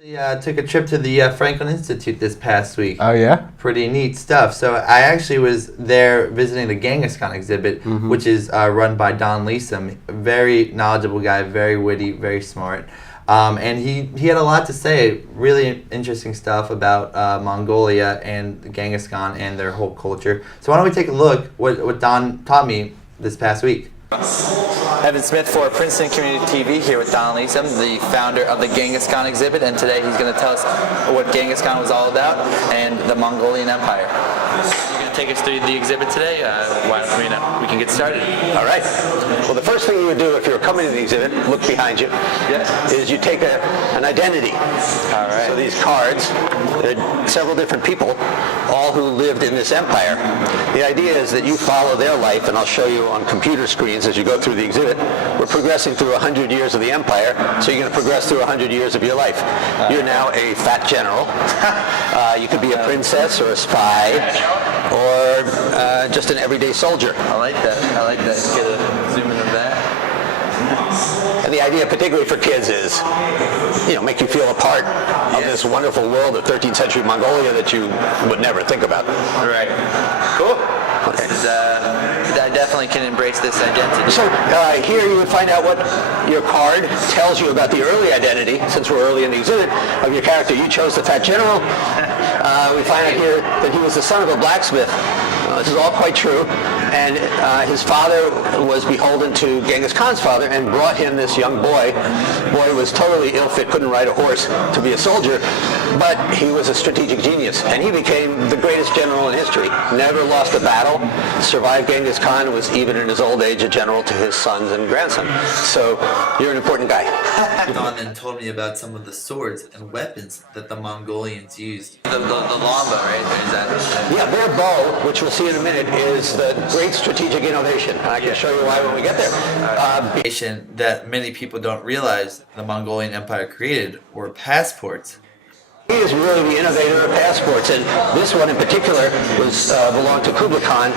Took a trip to the Franklin Institute this past week. Oh, yeah? Pretty neat stuff. So I actually was there visiting the Ghengis Khan exhibit, which is run by Don Lessem. Very knowledgeable guy, very witty, very smart. And he had a lot to say, really interesting stuff about Mongolia and Genghis Khan and their whole culture. So why don't we take a look what Don taught me this past week. Evan Smith for Princeton Community TV here with Don Lessem, the founder of the Ghengis Khan exhibit, and today he's going to tell us what Genghis Khan was all about and the Mongolian Empire. You're going to take us through the exhibit today. Why don't we can get started. All right. Well, the first thing you would do if you were coming to the exhibit, look behind you, is you take an identity. All right. So these cards, there are several different people, all who lived in this empire. The idea is that you follow their life, and I'll show you on computer screens as you go through the exhibit. We're progressing through 100 years of the empire, so you're going to progress through 100 years of your life. You're now a fat general. You could be a princess or a spy or just an everyday soldier. I like that. Get a zoom in of that. And the idea, particularly for kids, is, make you feel a part of this wonderful world of 13th century Mongolia that you would never think about. Right. Cool. Okay. I definitely can embrace this identity. So here you would find out what your card tells you about the early identity, since we're early in the exhibit, of your character. You chose the fat general. We find out here that he was the son of a blacksmith. This is all quite true. And his father was beholden to Genghis Khan's father and brought him this young boy. Boy was totally ill-fit, couldn't ride a horse to be a soldier, but he was a strategic genius. And he became the greatest general in history. Never lost a battle, survived Genghis Khan, was even in his old age a general to his sons and grandson. So you're an important guy. Don then told me about some of the swords and weapons that the Mongolians used. The longbow, right? Is that, Yeah, their bow, which we'll see in a minute, is the great strategic innovation. And I can show you why when we get there. That many people don't realize the Mongolian Empire created were passports. He is really the innovator of passports, and this one in particular belonged to Kublai Khan.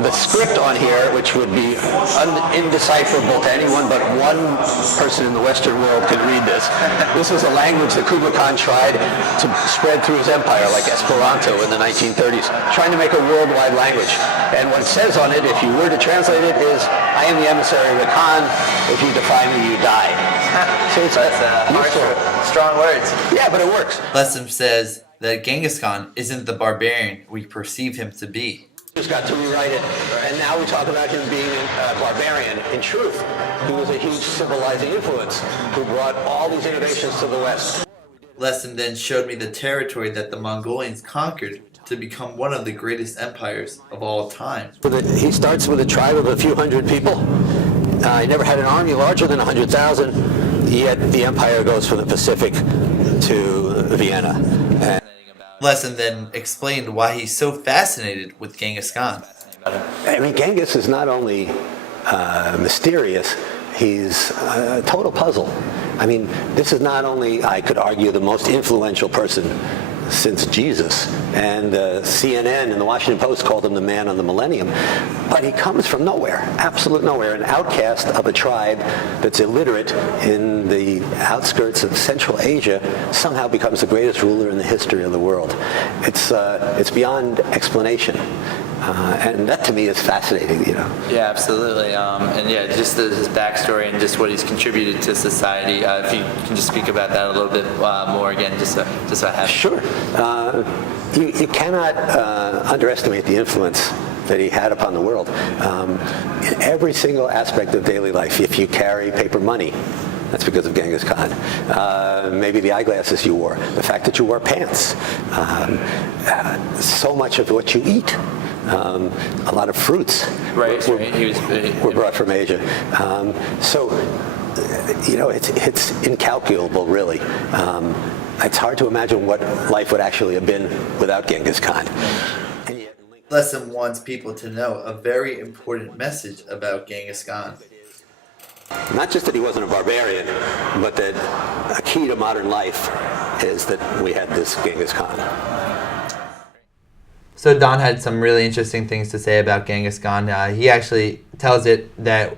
The script on here, which would be indecipherable to anyone but one person in the Western world, could read this. This was a language that Kublai Khan tried to spread through his empire, like Esperanto in the 1930s, trying to make a worldwide language. And what it says on it, if you were to translate it, is, "I am the emissary of the Khan. If you defy me, you die." So it's Strong words. Yeah, but it works. Lessem says that Genghis Khan isn't the barbarian we perceive him to be. Just got to rewrite it, and now we talk about him being a barbarian. In truth, he was a huge civilizing influence who brought all these innovations to the West. Lessem then showed me the territory that the Mongolians conquered to become one of the greatest empires of all time. He starts with a tribe of a few hundred people. He never had an army larger than 100,000, yet the empire goes from the Pacific to Vienna. Lessem then explained why he's so fascinated with Genghis Khan. I mean, Genghis is not only mysterious, he's a total puzzle. I mean, this is not only, I could argue, the most influential person since Jesus, and CNN and the Washington Post called him the man of the millennium, but he comes from nowhere, absolute nowhere, an outcast of a tribe that's illiterate in the outskirts of Central Asia, somehow becomes the greatest ruler in the history of the world. It's beyond explanation. And that to me is fascinating, Yeah, absolutely. Just his backstory and just what he's contributed to society. If you can just speak about that a little bit more again, just so I have. Sure. You cannot underestimate the influence that he had upon the world. In every single aspect of daily life, if you carry paper money, that's because of Genghis Khan. Maybe the eyeglasses you wore, the fact that you wore pants, so much of what you eat. A lot of fruits were brought from Asia. It's incalculable, really. It's hard to imagine what life would actually have been without Genghis Khan. Lessem wants people to know a very important message about Genghis Khan. Not just that he wasn't a barbarian, but that a key to modern life is that we had this Genghis Khan. So Don had some really interesting things to say about Genghis Khan. He actually tells it that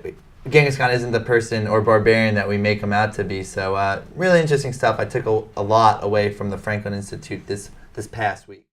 Genghis Khan isn't the person or barbarian that we make him out to be. So really interesting stuff. I took a lot away from the Franklin Institute this past week.